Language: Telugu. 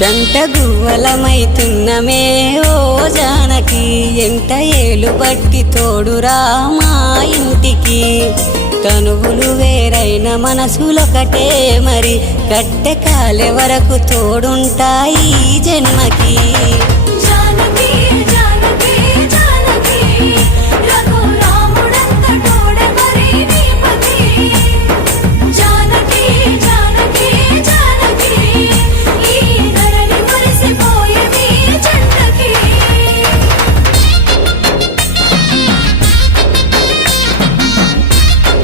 జంట గువ్వలమైతున్నమే ఓ జానకి ఎంట ఏలు బట్టి తోడురా మా ఇంటికి తనువులు వేరైన మనసులొకటే మరి కట్టె కాలే వరకు తోడుంటాయి జన్మకి।